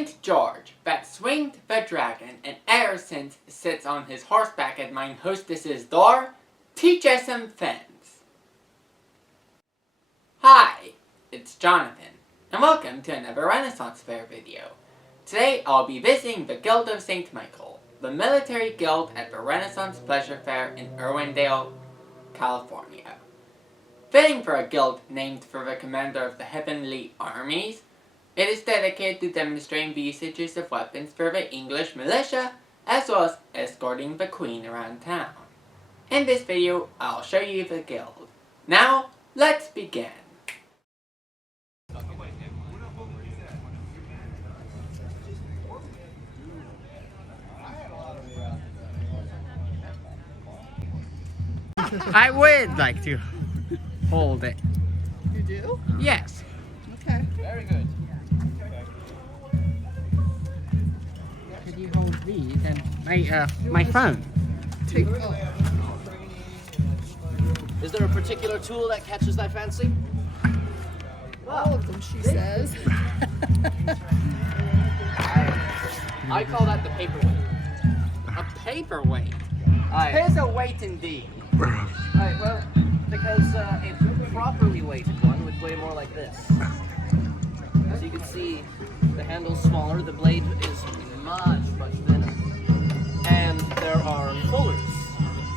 Saint George, that swinged the dragon and e'er since sits on his horseback at mine hostess's door, teaches him things. Hi, it's Jonathan, and welcome to another Renaissance Fair video. Today I'll be visiting the Guild of St. Michael, the military guild at the Renaissance Pleasure Fair in Irwindale, California. Fitting for a guild named for the commander of the heavenly armies, it is dedicated to demonstrating the usages of weapons for the English militia, as well as escorting the Queen around town. In this video, I'll show you the guild. Now, let's begin. I would like to hold it. You do? Yes. Okay. Very good. Could you hold these and my phone? Take Is there a particular tool that catches thy fancy? all of them, she says. I call that the paperweight. A paperweight. Aye. Here's a weight indeed. Aye, well, because a properly weighted one would weigh more like this. As you can see, the handle's smaller, the blade is much thinner. And there are fullers.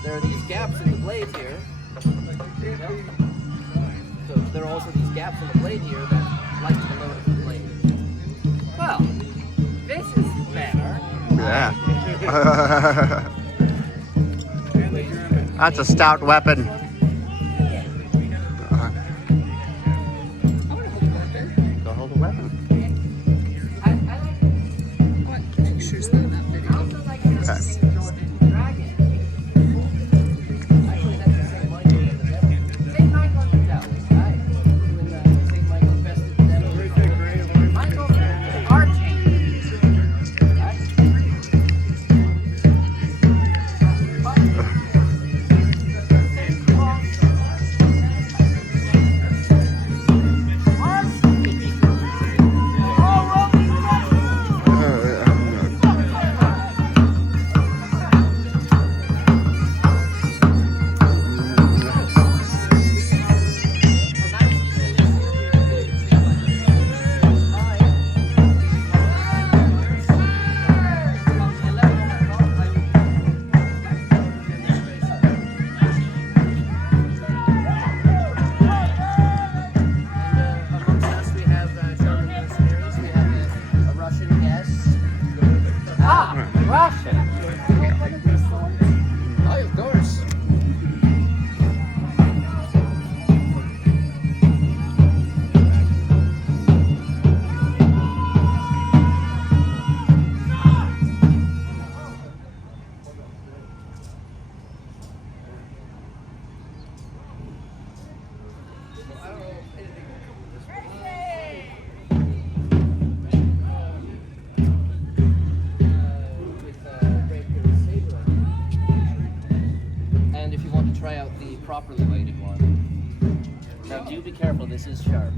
There are these gaps in the blade here. So there are also these gaps in the blade here that lighten the load of the blade. Well, this is better. Yeah. That's a stout weapon. Go hold the weapon. I like it. I want pictures though in that video. I also like it. Okay. Dragon. Actually, that's the St. Michael and the devil. St. Michael and the Devil. Aye. When St. Michael bested the devil. Michael Archie. Russian. Oh, of course. And if you want to try out the properly weighted one, now do be careful, this is sharp.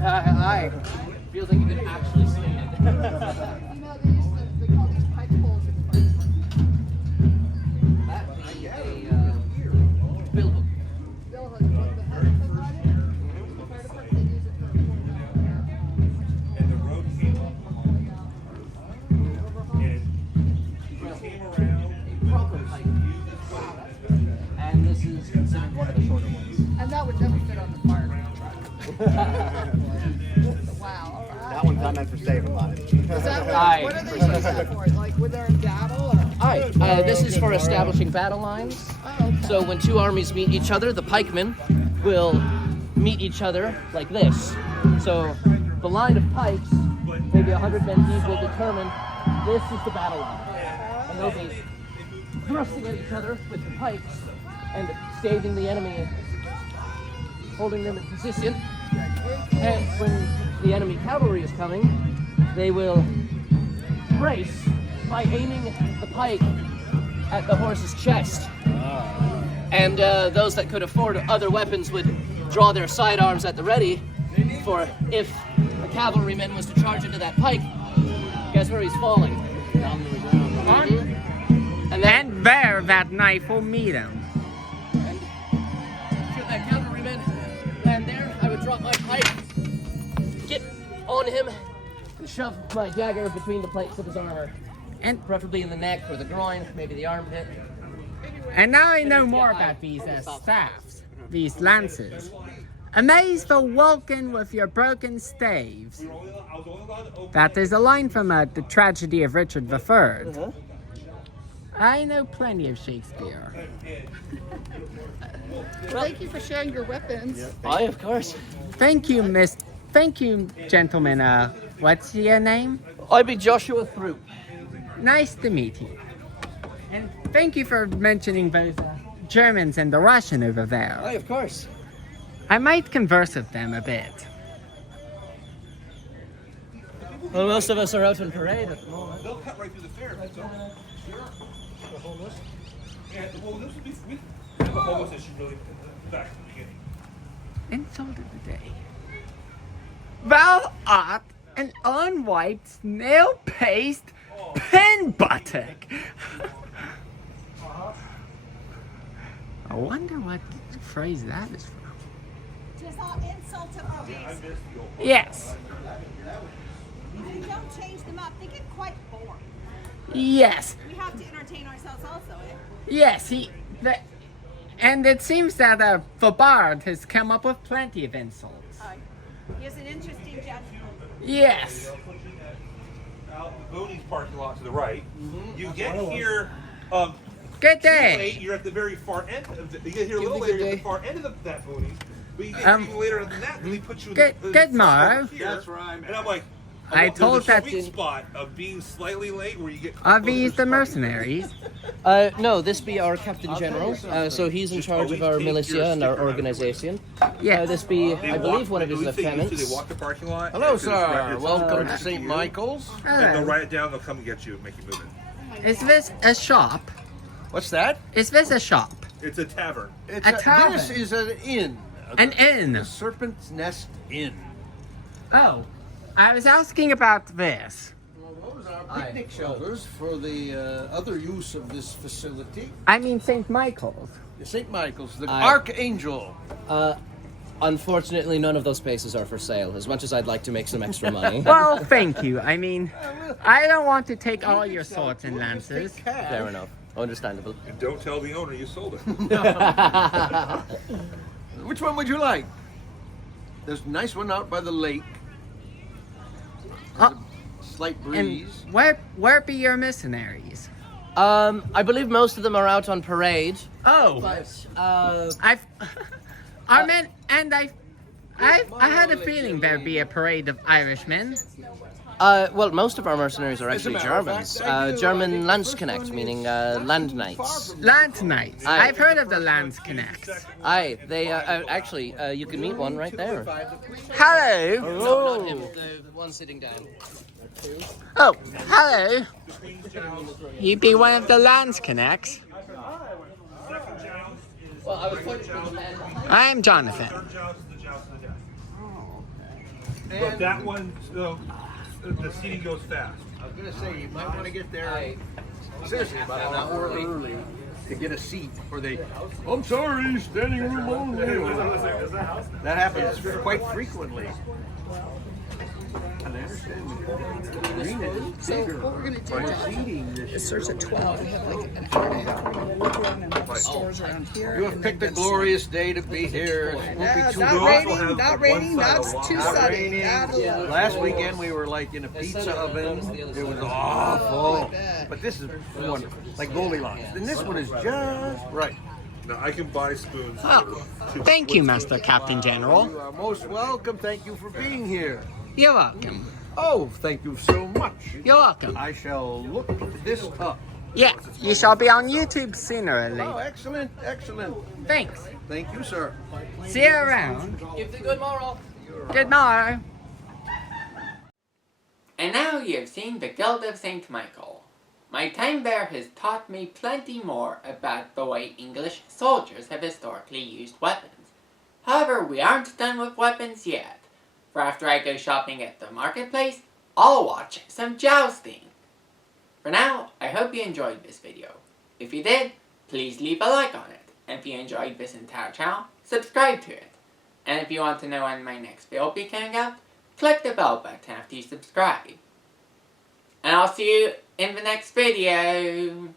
Aye. Feels like you can actually stand. You know, they call these pipe holes in the front. That would be a bill hook. They'll hook the head of the body. The fire department, they use it for A proper pipe. And this is considered one of the shorter ones. and that would never fit on the fire truck. Wow. All right. That one's not meant for saving lives. Is that Aye. what do they use that for? Like when they're in battle or? Aye, this is for establishing battle lines. Oh, okay. So when two armies meet each other, the pikemen will meet each other like this. So the line of pikes, maybe 100 men deep, will determine this is the battle line. And they'll be thrusting at each other with the pikes and staving the enemy, holding them in position. And when the enemy cavalry is coming, they will brace by aiming the pike at the horse's chest. And those that could afford other weapons would draw their sidearms at the ready for if a cavalryman was to charge into that pike, guess where he's falling? Down to the ground. And then And there, that knife will meet him. should that cavalryman land there, I would drop my pike, get on him, and shove my dagger between the plates of his armor. And Preferably in the neck or the groin, maybe the armpit. now I know more about these staffs, these lances. Amaze the Vulcan with your broken staves. That is a line from the tragedy of Richard III. I know plenty of Shakespeare. Thank you for sharing your weapons. Aye, of course. Thank you, gentlemen. What's your name? I be Joshua Throop. Nice to meet you. And thank you for mentioning both Germans and the Russian over there. Aye, of course. I might converse with them a bit. Well, most of us are out on parade at the moment. They'll cut right through the fair. That's all. The homeless. And well, this would be the homeless issue really back to the beginning. Insult of the day. Thou art an unwiped snail paste pen buttock. I wonder what phrase that is from. Tis all insult of abuse. Yes. If you don't change them up, they get quite boring. Yes. We have to entertain ourselves also, eh? Yes, and it seems that the bard has come up with plenty of insults. He has an interesting judgment. Yes. Out the Booney's parking lot to the right. You get here. Good Too day. late, you're at the very far end. You get here a little later. You're at the far end of that Booney's. But you get here even later than that, and they put you in Good- the good front morrow. here. That's where I'm And I'm like, I there's told a that- sweet spot of being slightly late where you get. Are these the mercenaries? No, this be our Captain General. So he's in charge of our militia and our organization. Yeah. This be, They I believe, walk- one of his the thing is, lieutenants. They walk the parking lot. Hello, and sir. it's Welcome right to St. you, Michael's. And they'll Hello. write it down. They'll come and get you and make you move it. Is this a shop? What's that? Is this a shop? It's a tavern. It's A tavern. This is an inn. An inn? The Serpent's Nest Inn. Oh, I was asking about this. Well, those are picnic shelters for the other use of this facility. I mean St. Michael's. St. Michael's, the Aye. Archangel. Unfortunately, none of those spaces are for sale, as much as I'd like to make some extra money. Well, thank you. I mean, I don't want to take all your swords and lances. Fair enough. Understandable. And don't tell the owner you sold it. Which one would you like? There's a nice one out by the lake. Uh, Slight and breeze. where be your missionaries? I believe most of them are out on parade. Oh, But, I've, I had a feeling there'd be a parade of Irishmen. well, most of our mercenaries are actually As a matter of Germans. fact, I do. German The first Landsknecht, one meaning is, land not knights. far from Land Knights. Aye. I've heard of the Land Connects. Aye, they actually, you can meet one right there. Hello. No, not him, the one sitting down. Oh, hello. You be one of the Land Connects. Well, I was pointing to the man. I'm Jonathan. Third joust is the joust of the death. But that one, the seating goes fast. I was going to say, you might want to get there seriously about an hour early to get a seat for the, I'm sorry, standing room only. That happens quite frequently. And I understand the arena is bigger. What we're gonna do by now seating this It starts at 12. We have like an hour and a half. We're gonna look around and look at stores around here. You and have then picked a get glorious day to be here. It won't Yeah, be too not also raining, have not one raining, side not of the too wall. Not sunny. raining. Not a little. Last weekend we were like in a pizza oven. It was awful. bet. But this is wonderful, like Goldilocks. And this one is just right. Now I can buy spoons. Oh, thank you, Master Captain General. You are most welcome. Thank you for being here. You're welcome. Oh, thank you so much. You're welcome. I shall look this up. Yes, you shall be on YouTube sooner or Oh, later. excellent, excellent. Thanks. Thank you, sir. See you around. Give the good moral. Good morrow. And now you have seen the Guild of St. Michael. my time there has taught me plenty more about the way English soldiers have historically used weapons. However, we aren't done with weapons yet, for after I go shopping at the marketplace, I'll watch some jousting. For now, I hope you enjoyed this video. If you did, please leave a like on it. And if you enjoyed this entire channel, subscribe to it. And if you want to know when my next video will be coming out, click the bell button after you subscribe. And I'll see you in the next video.